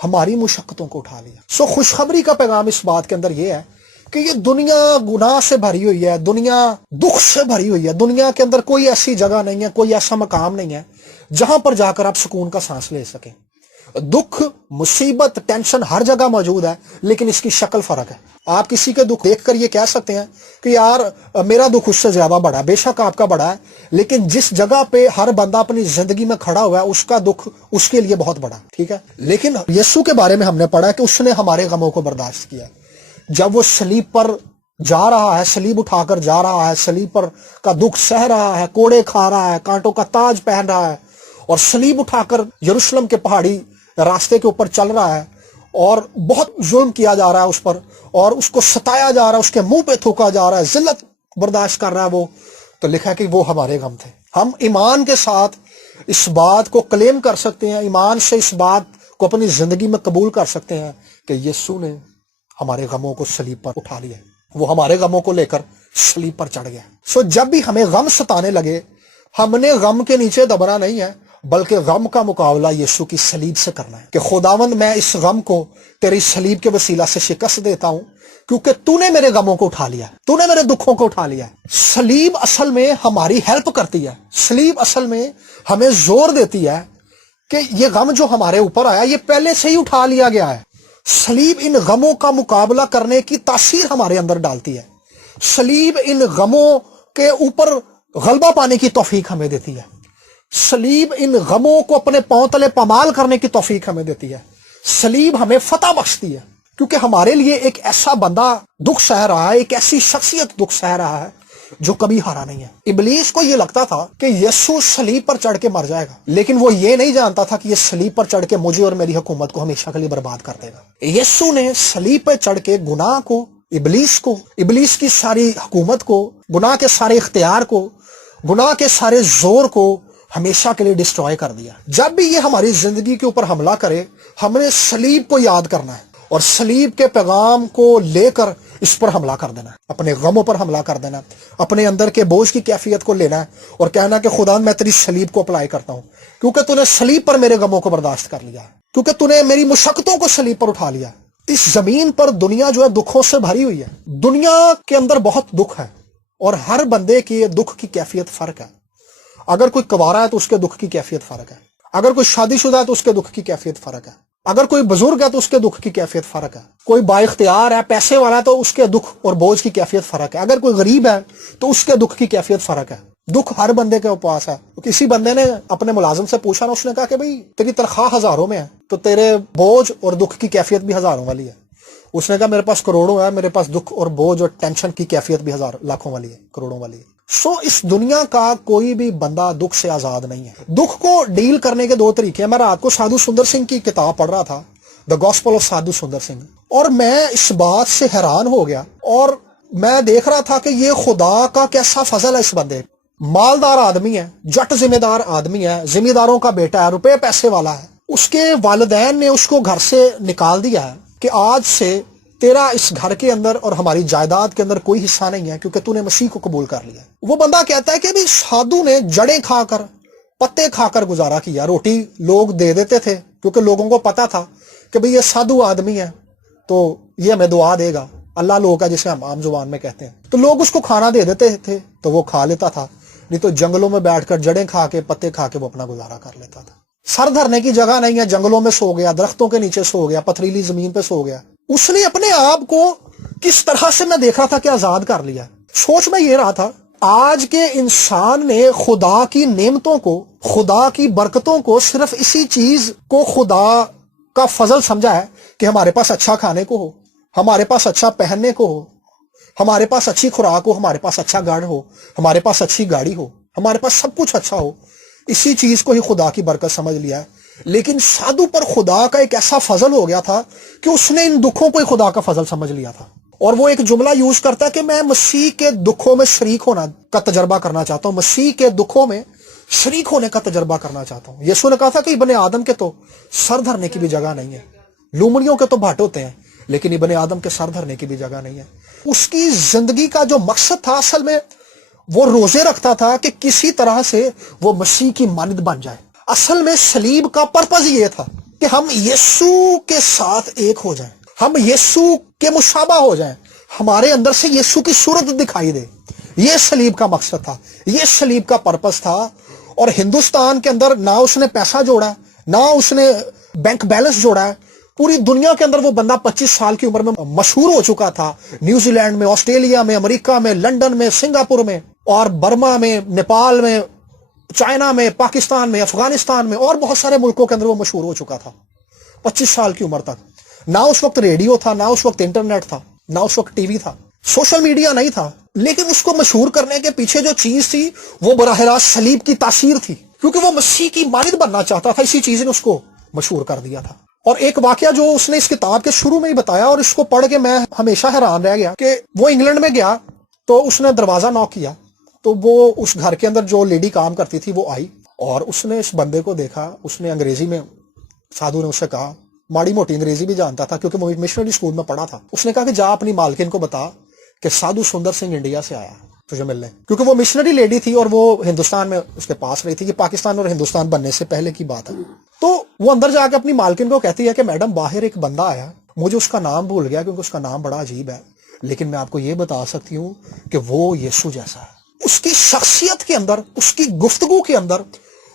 ہماری مشقتوں کو اٹھا لیا. سو خوشخبری کا پیغام اس بات کے اندر یہ ہے کہ یہ دنیا گناہ سے بھری ہوئی ہے, دنیا دکھ سے بھری ہوئی ہے, دنیا کے اندر کوئی ایسی جگہ نہیں ہے, کوئی ایسا مقام نہیں ہے جہاں پر جا کر آپ سکون کا سانس لے سکیں. دکھ, مصیبت, ٹینشن ہر جگہ موجود ہے, لیکن اس کی شکل فرق ہے. آپ کسی کے دکھ دیکھ کر یہ کہہ سکتے ہیں کہ یار میرا دکھ اس سے زیادہ بڑا ہے, بے شک آپ کا بڑا ہے, لیکن جس جگہ پہ ہر بندہ اپنی زندگی میں کھڑا ہوا ہے اس کا دکھ اس کے لیے بہت بڑا, ٹھیک ہے. لیکن یسوع کے بارے میں ہم نے پڑھا کہ اس نے ہمارے غموں کو برداشت کیا. جب وہ صلیب پر جا رہا ہے, صلیب اٹھا کر جا رہا ہے, صلیب پر کا دکھ سہ رہا ہے, کوڑے کھا رہا ہے, کانٹوں کا تاج پہن رہا ہے, اور صلیب اٹھا کر یروشلم کے پہاڑی راستے کے اوپر چل رہا ہے, اور بہت ظلم کیا جا رہا ہے اس پر, اور اس کو ستایا جا رہا ہے, اس کے منہ پہ تھوکا جا رہا ہے, ذلت برداشت کر رہا ہے وہ, تو لکھا ہے کہ وہ ہمارے غم تھے. ہم ایمان کے ساتھ اس بات کو کلیم کر سکتے ہیں, ایمان سے اس بات کو اپنی زندگی میں قبول کر سکتے ہیں کہ یسوع نے ہمارے غموں کو صلیب پر اٹھا لیا, وہ ہمارے غموں کو لے کر صلیب پر چڑھ گیا. سو جب بھی ہمیں غم ستانے لگے, ہم نے غم کے نیچے دبنا نہیں ہے, بلکہ غم کا مقابلہ یسوع کی صلیب سے کرنا ہے کہ خداوند میں اس غم کو تیری صلیب کے وسیلہ سے شکست دیتا ہوں, کیونکہ تو نے میرے غموں کو اٹھا لیا, تو نے میرے دکھوں کو اٹھا لیا. صلیب اصل میں ہماری ہیلپ کرتی ہے, صلیب اصل میں ہمیں زور دیتی ہے کہ یہ غم جو ہمارے اوپر آیا یہ پہلے سے ہی اٹھا لیا گیا ہے. صلیب ان غموں کا مقابلہ کرنے کی تاثیر ہمارے اندر ڈالتی ہے, صلیب ان غموں کے اوپر غلبہ پانے کی توفیق ہمیں دیتی ہے, صلیب ان غموں کو اپنے پاؤں تلے پامال کرنے کی توفیق ہمیں دیتی ہے, صلیب ہمیں فتح بخشتی ہے, کیونکہ ہمارے لیے ایک ایسا بندہ دکھ سہ رہا ہے, ایک ایسی شخصیت دکھ سہ رہا ہے جو کبھی ہارا نہیں ہے. ابلیس کو یہ لگتا تھا کہ یسوع صلیب پر چڑھ کے مر جائے گا, لیکن وہ یہ نہیں جانتا تھا کہ یہ صلیب پر چڑھ کے مجھے اور میری حکومت کو ہمیشہ کے لیے برباد کر دے گا. یسوع نے صلیب پہ چڑھ کے گناہ کو, ابلیس کی ساری حکومت کو, گناہ کے سارے اختیار کو, گناہ کے سارے زور کو ہمیشہ کے لیے ڈسٹروائے کر دیا. جب بھی یہ ہماری زندگی کے اوپر حملہ کرے, ہم نے صلیب کو یاد کرنا ہے اور صلیب کے پیغام کو لے کر اس پر حملہ کر دینا ہے, اپنے غموں پر حملہ کر دینا, اپنے اندر کے بوجھ کی کیفیت کو لینا ہے اور کہنا کہ خدا میں تیری صلیب کو اپلائی کرتا ہوں, کیونکہ تو نے صلیب پر میرے غموں کو برداشت کر لیا, کیونکہ تو نے میری مشقتوں کو صلیب پر اٹھا لیا. اس زمین پر دنیا جو ہے دکھوں سے بھری ہوئی ہے, دنیا کے اندر بہت دکھ ہے, اور ہر بندے کی دکھ کی کیفیت فرق ہے. اگر کوئی کنوارا ہے تو اس کے دکھ کی کیفیت فرق ہے, اگر کوئی شادی شدہ ہے تو اس کے دکھ کی کیفیت فرق ہے, اگر کوئی بزرگ ہے تو اس کے دکھ کی کیفیت فرق ہے, کوئی با اختیار ہے, پیسے والا ہے تو اس کے دکھ اور بوجھ کی کیفیت فرق ہے, اگر کوئی غریب ہے تو اس کے دکھ کی کیفیت فرق ہے. دکھ ہر بندے کے پاس ہے. کسی بندے نے اپنے ملازم سے پوچھا نا, اس نے کہا کہ بھئی تیری تنخواہ ہزاروں میں ہے تو تیرے بوجھ اور دکھ کی کیفیت بھی ہزاروں والی ہے. اس نے کہا میرے پاس کروڑوں ہے, میرے پاس دکھ اور بوجھ اور ٹینشن کی کیفیت بھی لاکھوں والی ہے, کروڑوں والی ہے. سو اس دنیا کا کوئی بھی بندہ دکھ سے آزاد نہیں ہے. دکھ کو ڈیل کرنے کے دو طریقے ہیں. میں رات کو سادھو سندر سنگھ کی کتاب پڑھ رہا تھا, دا گاسپل آف سادھو سندر سنگھ, اور میں اس بات سے حیران ہو گیا, اور میں دیکھ رہا تھا کہ یہ خدا کا کیسا فضل ہے. اس بندے مالدار آدمی ہے, جٹ ذمہ دار آدمی ہے, ذمہ داروں کا بیٹا ہے, روپے پیسے والا ہے. اس کے والدین نے اس کو گھر سے نکال دیا ہے کہ آج سے تیرا اس گھر کے اندر اور ہماری جائیداد کے اندر کوئی حصہ نہیں ہے, کیونکہ تو نے مسیح کو قبول کر لیا. وہ بندہ کہتا ہے کہ بھی سادھو نے جڑیں کھا کر, پتے کھا کر گزارا کیا. روٹی لوگ دے دیتے تھے کیونکہ لوگوں کو پتا تھا کہ بھئی یہ سادھو آدمی ہے تو یہ ہمیں دعا دے گا, اللہ لوگ کا جسے ہم عام زبان میں کہتے ہیں. تو لوگ اس کو کھانا دے دیتے تھے تو وہ کھا لیتا تھا, نہیں تو جنگلوں میں بیٹھ کر جڑیں کھا کے, پتے کھا کے وہ اپنا گزارا کر لیتا تھا. سر دھرنے کی جگہ نہیں ہے, جنگلوں میں سو گیا, درختوں کے نیچے سو گیا, پتھریلی زمین پہ سو گیا. اس نے اپنے آپ کو کس طرح سے, میں دیکھ رہا تھا کہ آزاد کر لیا. سوچ میں یہ رہا تھا, آج کے انسان نے خدا کی نعمتوں کو, خدا کی برکتوں کو صرف اسی چیز کو خدا کا فضل سمجھا ہے کہ ہمارے پاس اچھا کھانے کو ہو, ہمارے پاس اچھا پہننے کو ہو, ہمارے پاس اچھی خوراک ہو, ہمارے پاس اچھا گھر ہو, ہمارے پاس اچھی گاڑی ہو, ہمارے پاس سب کچھ اچھا ہو. اسی چیز کو ہی خدا کی برکت سمجھ لیا ہے. لیکن سادھو پر خدا کا ایک ایسا فضل ہو گیا تھا کہ اس نے ان دکھوں کو ہی خدا کا فضل سمجھ لیا تھا. اور وہ ایک جملہ یوز کرتا ہے کہ میں مسیح کے دکھوں میں شریک ہونا کا تجربہ کرنا چاہتا ہوں, مسیح کے دکھوں میں شریک ہونے کا تجربہ کرنا چاہتا ہوں. یسوع نے کہا تھا کہ ابن آدم کے تو سر دھرنے کی بھی جگہ نہیں ہے, لومڑیوں کے تو بھاٹ ہوتے ہیں لیکن ابن آدم کے سر دھرنے کی بھی جگہ نہیں ہے. اس کی زندگی کا جو مقصد تھا, اصل میں وہ روزے رکھتا تھا کہ کسی طرح سے وہ مسیح کی مانند بن جائے. اصل میں صلیب کا پرپز یہ تھا کہ ہم یسو کے ساتھ ایک ہو جائیں, ہم یسو کے مشابہ ہو جائیں, ہمارے اندر سے یسو کی صورت دکھائی دے. یہ صلیب کا مقصد تھا, یہ صلیب کا پرپس تھا. اور ہندوستان کے اندر نہ اس نے پیسہ جوڑا, نہ اس نے بینک بیلنس جوڑا ہے. پوری دنیا کے اندر وہ بندہ 25 سال کی عمر میں مشہور ہو چکا تھا. نیوزی لینڈ میں, آسٹریلیا میں, امریکہ میں, لندن میں, سنگاپور میں, اور برما میں, نیپال میں, چائنا میں, پاکستان میں, افغانستان میں, اور بہت سارے ملکوں کے اندر وہ مشہور ہو چکا تھا 25 سال کی عمر تک. نہ اس وقت ریڈیو تھا, نہ اس وقت انٹرنیٹ تھا, نہ اس وقت ٹی وی تھا, سوشل میڈیا نہیں تھا. لیکن اس کو مشہور کرنے کے پیچھے جو چیز تھی وہ براہ راست صلیب کی تاثیر تھی, کیونکہ وہ مسیح کی مانند بننا چاہتا تھا. اسی چیز نے اس کو مشہور کر دیا تھا. اور ایک واقعہ جو اس نے اس کتاب کے شروع میں ہی بتایا, اور اس کو پڑھ کے میں ہمیشہ حیران رہ گیا, کہ وہ انگلینڈ میں گیا تو اس نے دروازہ نوک کیا, تو وہ اس گھر کے اندر جو لیڈی کام کرتی تھی وہ آئی, اور اس نے اس بندے کو دیکھا. اس نے انگریزی میں, سادھو نے اسے کہا, ماڑی موٹی انگریزی بھی جانتا تھا کیونکہ وہ مشنری اسکول میں پڑھا تھا. اس نے کہا کہ جا اپنی مالکن کو بتا کہ سادھو سندر سنگھ انڈیا سے آیا تجھے ملنے, کیونکہ وہ مشنری لیڈی تھی اور وہ ہندوستان میں اس کے پاس رہی تھی. یہ پاکستان اور ہندوستان بننے سے پہلے کی بات ہے. تو وہ اندر جا کے اپنی مالکن کو کہتی ہے کہ میڈم باہر ایک بندہ آیا, مجھے اس کا نام بھول گیا کیونکہ اس کا نام بڑا عجیب ہے, لیکن میں آپ کو یہ بتا سکتی ہوں کہ وہ یسوع جیسا ہے. اس کی شخصیت کے اندر, اس کی گفتگو کے اندر,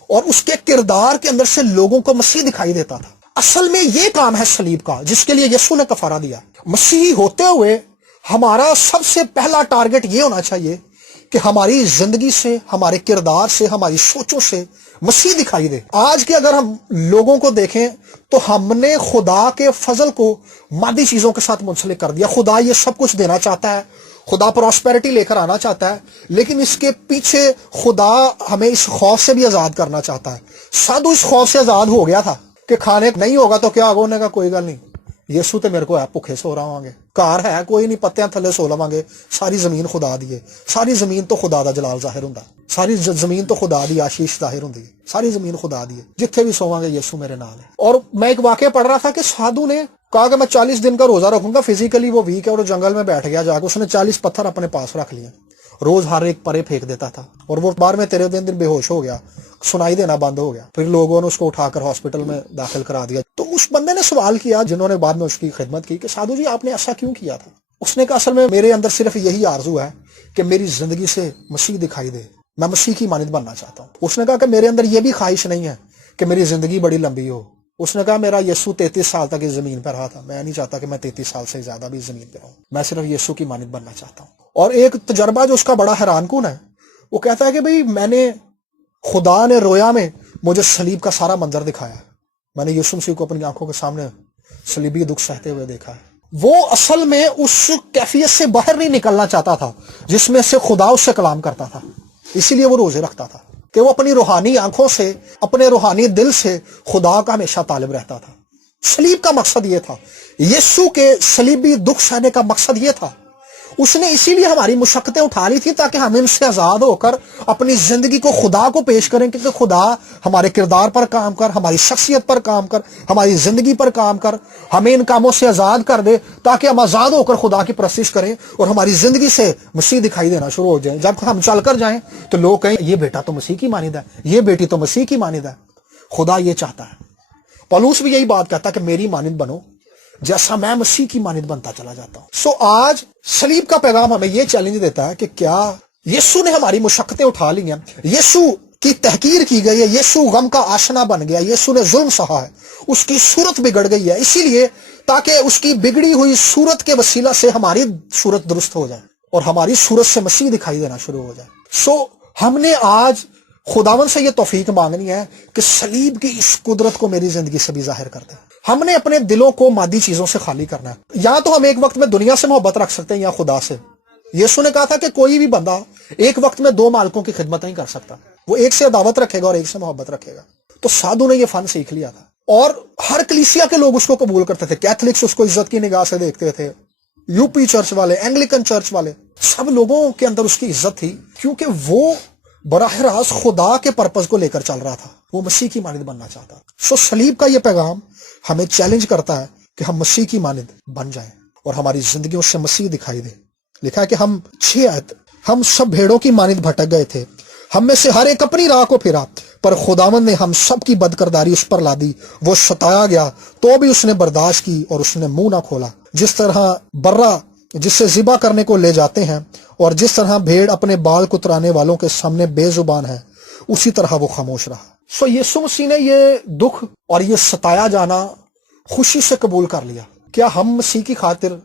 اور اس کے کردار کے اندر سے لوگوں کو مسیح دکھائی دیتا تھا. اصل میں یہ کام ہے صلیب کا, جس کے لیے یسوع نے کفارہ دیا. مسیحی ہوتے ہوئے ہمارا سب سے پہلا ٹارگٹ یہ ہونا چاہیے کہ ہماری زندگی سے, ہمارے کردار سے, ہماری سوچوں سے مسیح دکھائی دے. آج کے اگر ہم لوگوں کو دیکھیں تو ہم نے خدا کے فضل کو مادی چیزوں کے ساتھ منسلک کر دیا. خدا یہ سب کچھ دینا چاہتا ہے, خدا پراسپیرٹی لے کر آنا چاہتا ہے, لیکن اس کے پیچھے خدا ہمیں اس خوف سے بھی آزاد کرنا چاہتا ہے. سادھو اس خوف سے آزاد ہو گیا تھا کہ کھانے نہیں ہوگا تو کیا ہونے کا, کوئی گل نہیں, یسوع تے میرے کو ہے بھوکے سو رہا ہوں گے, کار ہے کوئی نہیں, پتیاں تھلے سو لواں گے. ساری زمین خدا دی ہے, ساری زمین تو خدا دا جلال ظاہر ہوندا, ساری زمین تو خدا دی آشیش ظاہر ہوندی ہے, ساری زمین خدا دی ہے, جتھے بھی سوواں گے یسوع میرے نال ہے. اور میں ایک واقعہ پڑھ رہا تھا کہ سادھو نے کہا کہ میں 40 دن کا روزہ رکھوں گا. فزیکلی وہ ویک ہے اور جنگل میں بیٹھ گیا, جا کے اس نے 40 پتھر اپنے پاس رکھ لیے, روز ہر ایک پرے پھینک دیتا تھا, اور وہ بار میں 13 دن بے ہوش ہو گیا, سنائی دینا بند ہو گیا. پھر لوگوں نے اس کو اٹھا کر ہاسپٹل میں داخل کرا دیا. تو اس بندے نے سوال کیا, جنہوں نے بعد میں اس کی خدمت کی, کہ سادھو جی آپ نے ایسا کیوں کیا تھا؟ اس نے کہا اصل میں میرے اندر صرف یہی آرزو ہے کہ میری زندگی سے مسیح دکھائی دے, میں مسیح کی مانند بننا چاہتا ہوں. اس نے کہا کہ میرے اندر یہ بھی خواہش نہیں ہے کہ میری زندگی بڑی لمبی ہو. اس نے کہا میرا یسوع 33 سال تک اس زمین پر رہا تھا, میں نہیں چاہتا کہ میں 33 سال سے زیادہ بھی اس زمین پہ رہوں, میں صرف یسوع کی مانند بننا چاہتا ہوں. اور ایک تجربہ جو اس کا بڑا حیران کن ہے, وہ کہتا ہے کہ بھئی میں نے, خدا نے رویا میں مجھے صلیب کا سارا منظر دکھایا, میں نے یسوع مسیح کو اپنی آنکھوں کے سامنے صلیبی دکھ سہتے ہوئے دیکھا ہے. وہ اصل میں اس کیفیت سے باہر نہیں نکلنا چاہتا تھا جس میں سے خدا اس سے کلام کرتا تھا, اسی لیے وہ روزے رکھتا تھا کہ وہ اپنی روحانی آنکھوں سے, اپنے روحانی دل سے خدا کا ہمیشہ طالب رہتا تھا. صلیب کا مقصد یہ تھا, یسوع کے صلیبی دکھ سہنے کا مقصد یہ تھا. اس نے اسی لیے ہماری مشقتیں اٹھا لی تھی تاکہ ہم ان سے آزاد ہو کر اپنی زندگی کو خدا کو پیش کریں, کیونکہ خدا ہمارے کردار پر کام کر, ہماری شخصیت پر کام کر, ہماری زندگی پر کام کر, ہمیں ان کاموں سے آزاد کر دے تاکہ ہم آزاد ہو کر خدا کی پرستش کریں اور ہماری زندگی سے مسیح دکھائی دینا شروع ہو جائیں. جب ہم چل کر جائیں تو لوگ کہیں یہ بیٹا تو مسیح کی مانند ہے, یہ بیٹی تو مسیح کی مانند ہے. خدا یہ چاہتا ہے. پولس بھی یہی بات کہتا ہے کہ میری مانند بنو جیسا میں مسیح کی مانند بنتا چلا جاتا ہوں. سو آج صلیب کا پیغام ہمیں یہ چیلنج دیتا ہے کہ کیا یسوع نے ہماری مشقتیں اٹھا لی ہیں, یسوع کی تحقیر کی گئی ہے, یسوع غم کا آشنا بن گیا, یسوع نے ظلم سہا ہے, اس کی صورت بگڑ گئی ہے, اسی لیے تاکہ اس کی بگڑی ہوئی صورت کے وسیلہ سے ہماری صورت درست ہو جائے اور ہماری صورت سے مسیح دکھائی دینا شروع ہو جائے. سو ہم نے آج خداوند سے یہ توفیق مانگنی ہے کہ صلیب کی اس قدرت کو میری زندگی سے بھی ظاہر کر دے. ہم نے اپنے دلوں کو مادی چیزوں سے خالی کرنا ہے. یا تو ہم ایک وقت میں دنیا سے محبت رکھ سکتے ہیں یا خدا سے. یسوع نے کہا تھا کہ کوئی بھی بندہ ایک وقت میں 2 مالکوں کی خدمت نہیں کر سکتا, وہ ایک سے عداوت رکھے گا اور ایک سے محبت رکھے گا. تو سادھو نے یہ فن سیکھ لیا تھا اور ہر کلیسیا کے لوگ اس کو قبول کرتے تھے. کیتھلکس اس کو عزت کی نگاہ سے دیکھتے تھے, یو پی چرچ والے, اینگلیکن چرچ والے, سب لوگوں کے اندر اس کی عزت تھی کیونکہ وہ براہ راست خدا کے پرپس کو لے کر چل رہا تھا, وہ مسیح کی مانند بننا چاہتا. سو صلیب کا یہ پیغام ہمیں چیلنج کرتا ہے کہ ہم مسیح کی مانند بن جائیں اور ہماری زندگیوں سے مسیح دکھائی دے. لکھا ہے کہ ہم 6 آیت, ہم سب بھیڑوں کی مانند بھٹک گئے تھے, ہم میں سے ہر ایک اپنی راہ کو پھرا، پر خداوند نے ہم سب کی بدکرداری اس پر لا دی۔ وہ ستایا گیا تو بھی اس نے برداشت کی اور اس نے منہ نہ کھولا۔ جس طرح برا جسے ذبح کرنے کو لے جاتے ہیں، اور جس طرح بھیڑ اپنے بال کترانے والوں کے سامنے بے زبان ہے، اسی طرح وہ خاموش رہا۔ سو یسوع مسیح نے یہ دکھ اور یہ ستایا جانا خوشی سے قبول کر لیا۔ کیا ہم مسیح کی خاطر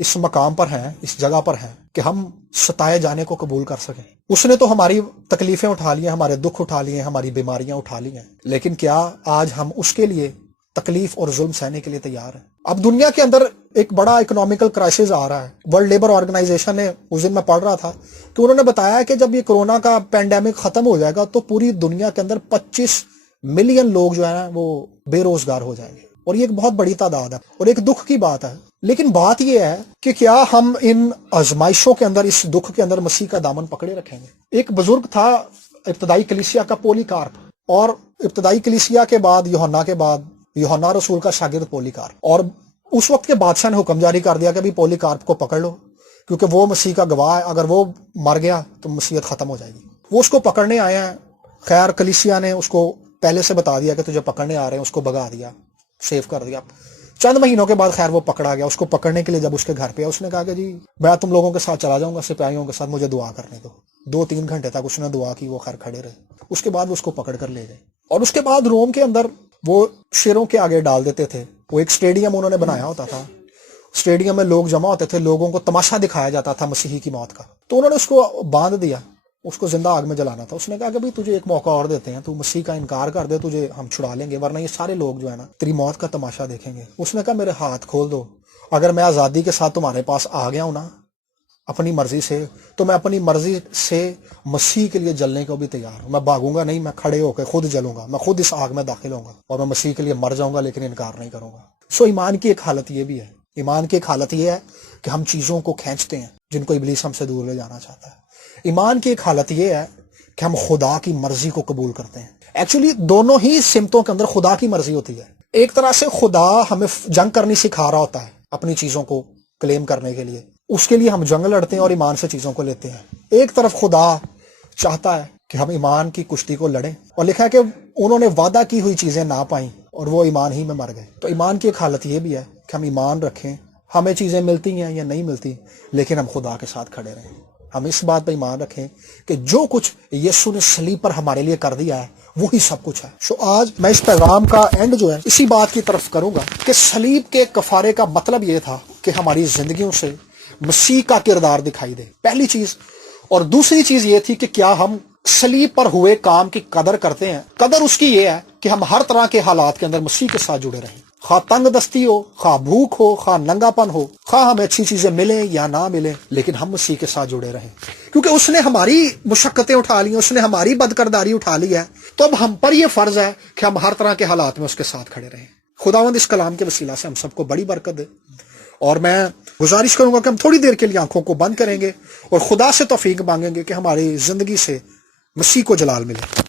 اس مقام پر ہیں، اس جگہ پر ہیں کہ ہم ستائے جانے کو قبول کر سکیں؟ اس نے تو ہماری تکلیفیں اٹھا لی ہیں، ہمارے دکھ اٹھا لیے ہیں، ہماری بیماریاں اٹھا لی ہیں، لیکن کیا آج ہم اس کے لیے تکلیف اور ظلم سہنے کے لیے تیار ہیں؟ اب دنیا کے اندر ایک بڑا اکنامیکل کرائسس آ رہا ہے۔ ورلڈ لیبر آرگنائزیشن نے اس دن میں پڑھ رہا تھا کہ انہوں نے بتایا کہ جب یہ کرونا کا پینڈیمک ختم ہو جائے گا تو پوری دنیا کے اندر 25 ملین لوگ جو ہے وہ بے روزگار ہو جائیں گے، اور یہ ایک بہت بڑی تعداد ہے اور ایک دکھ کی بات ہے۔ لیکن بات یہ ہے کہ کیا ہم ان آزمائشوں کے اندر، اس دکھ کے اندر مسیح کا دامن پکڑے رکھیں گے؟ ایک بزرگ تھا ابتدائی کلیسیا کا، پولیکارپ، اور ابتدائی کلیسیا کے بعد یوحنا کے بعد یوحنا رسول کا شاگرد پولیکارپ، اور اس وقت کے بادشاہ نے حکم جاری کر دیا کہ بھی پولیکارپ کو پکڑ لو کیونکہ وہ مسیح کا گواہ ہے، اگر وہ مر گیا تو مسیحیت ختم ہو جائے گی۔ وہ اس کو پکڑنے آئے ہیں، خیر کلیسیا نے اس کو پہلے سے بتا دیا کہ تجھے پکڑنے آ رہے ہیں، اس کو بھگا دیا، سیف کر دیا۔ چند مہینوں کے بعد خیر وہ پکڑا گیا۔ اس کو پکڑنے کے لیے جب اس کے گھر پہ آیا، اس نے کہا کہ جی میں تم لوگوں کے ساتھ چلا جاؤں گا، سپاہیوں کے ساتھ، مجھے دعا کرنے دو۔ 2-3 گھنٹے تک اس نے دعا کی، وہ خیر کھڑے رہے۔ اس کے بعد وہ اس کو پکڑ کر لے گئے، اور اس کے بعد روم کے اندر وہ شیروں کے آگے ڈال دیتے تھے۔ وہ ایک سٹیڈیم انہوں نے بنایا ہوتا تھا، سٹیڈیم میں لوگ جمع ہوتے تھے، لوگوں کو تماشا دکھایا جاتا تھا مسیحی کی موت کا۔ تو انہوں نے اس کو باندھ دیا، اس کو زندہ آگ میں جلانا تھا۔ اس نے کہا کہ بھئی تجھے ایک موقع اور دیتے ہیں، تو مسیح کا انکار کر دے، تجھے ہم چھڑا لیں گے، ورنہ یہ سارے لوگ جو ہے نا تیری موت کا تماشا دیکھیں گے۔ اس نے کہا میرے ہاتھ کھول دو، اگر میں آزادی کے ساتھ تمہارے پاس آ گیا ہوں نا اپنی مرضی سے، تو میں اپنی مرضی سے مسیح کے لیے جلنے کو بھی تیار ہوں۔ میں بھاگوں گا نہیں، میں کھڑے ہو کے خود جلوں گا، میں خود اس آگ میں داخل ہوں گا، اور میں مسیح کے لیے مر جاؤں گا، لیکن انکار نہیں کروں گا۔ سو ایمان کی ایک حالت یہ بھی ہے، ایمان کی ایک حالت یہ ہے کہ ہم چیزوں کو کھینچتے ہیں جن کو ابلیس ہم سے دور لے جانا چاہتا ہے۔ ایمان کی ایک حالت یہ ہے کہ ہم خدا کی مرضی کو قبول کرتے ہیں۔ ایکچولی دونوں ہی سمتوں کے اندر خدا کی مرضی ہوتی ہے۔ ایک طرح سے خدا ہمیں جنگ کرنی سکھا رہا ہوتا ہے اپنی چیزوں کو کلیم کرنے کے لیے، اس کے لیے ہم جنگ لڑتے ہیں اور ایمان سے چیزوں کو لیتے ہیں۔ ایک طرف خدا چاہتا ہے کہ ہم ایمان کی کشتی کو لڑیں، اور لکھا ہے کہ انہوں نے وعدہ کی ہوئی چیزیں نہ پائیں اور وہ ایمان ہی میں مر گئے۔ تو ایمان کی ایک حالت یہ بھی ہے کہ ہم ایمان رکھیں، ہمیں چیزیں ملتی ہیں یا نہیں ملتی، لیکن ہم خدا کے ساتھ کھڑے رہیں۔ ہم اس بات پہ ایمان رکھیں کہ جو کچھ یسوع نے صلیب پر ہمارے لیے کر دیا ہے وہی سب کچھ ہے۔ سو آج میں اس پیغام کا اینڈ جو ہے اسی بات کی طرف کروں گا کہ صلیب کے کفارے کا مطلب یہ تھا کہ ہماری زندگیوں سے مسیح کا کردار دکھائی دے، پہلی چیز۔ اور دوسری چیز یہ تھی کہ کیا ہم صلیب پر ہوئے کام کی قدر کرتے ہیں۔ قدر اس کی یہ ہے کہ ہم ہر طرح کے حالات کے اندر مسیح کے ساتھ جڑے رہیں، خواہ تنگ دستی ہو، خواہ بھوک ہو، خواہ ننگا پن ہو، خواہ ہمیں اچھی چیزیں ملیں یا نہ ملیں، لیکن ہم مسیح کے ساتھ جڑے رہیں، کیونکہ اس نے ہماری مشقتیں اٹھا لی ہیں، اس نے ہماری بدکرداری اٹھا لی ہے۔ تو اب ہم پر یہ فرض ہے کہ ہم ہر طرح کے حالات میں اس کے ساتھ کھڑے رہیں۔ خداوند اس کلام کے وسیلہ سے ہم سب کو بڑی برکت دے، اور میں گزارش کروں گا کہ ہم تھوڑی دیر کے لیے آنکھوں کو بند کریں گے اور خدا سے توفیق مانگیں گے کہ ہماری زندگی سے مسیح کو جلال ملے۔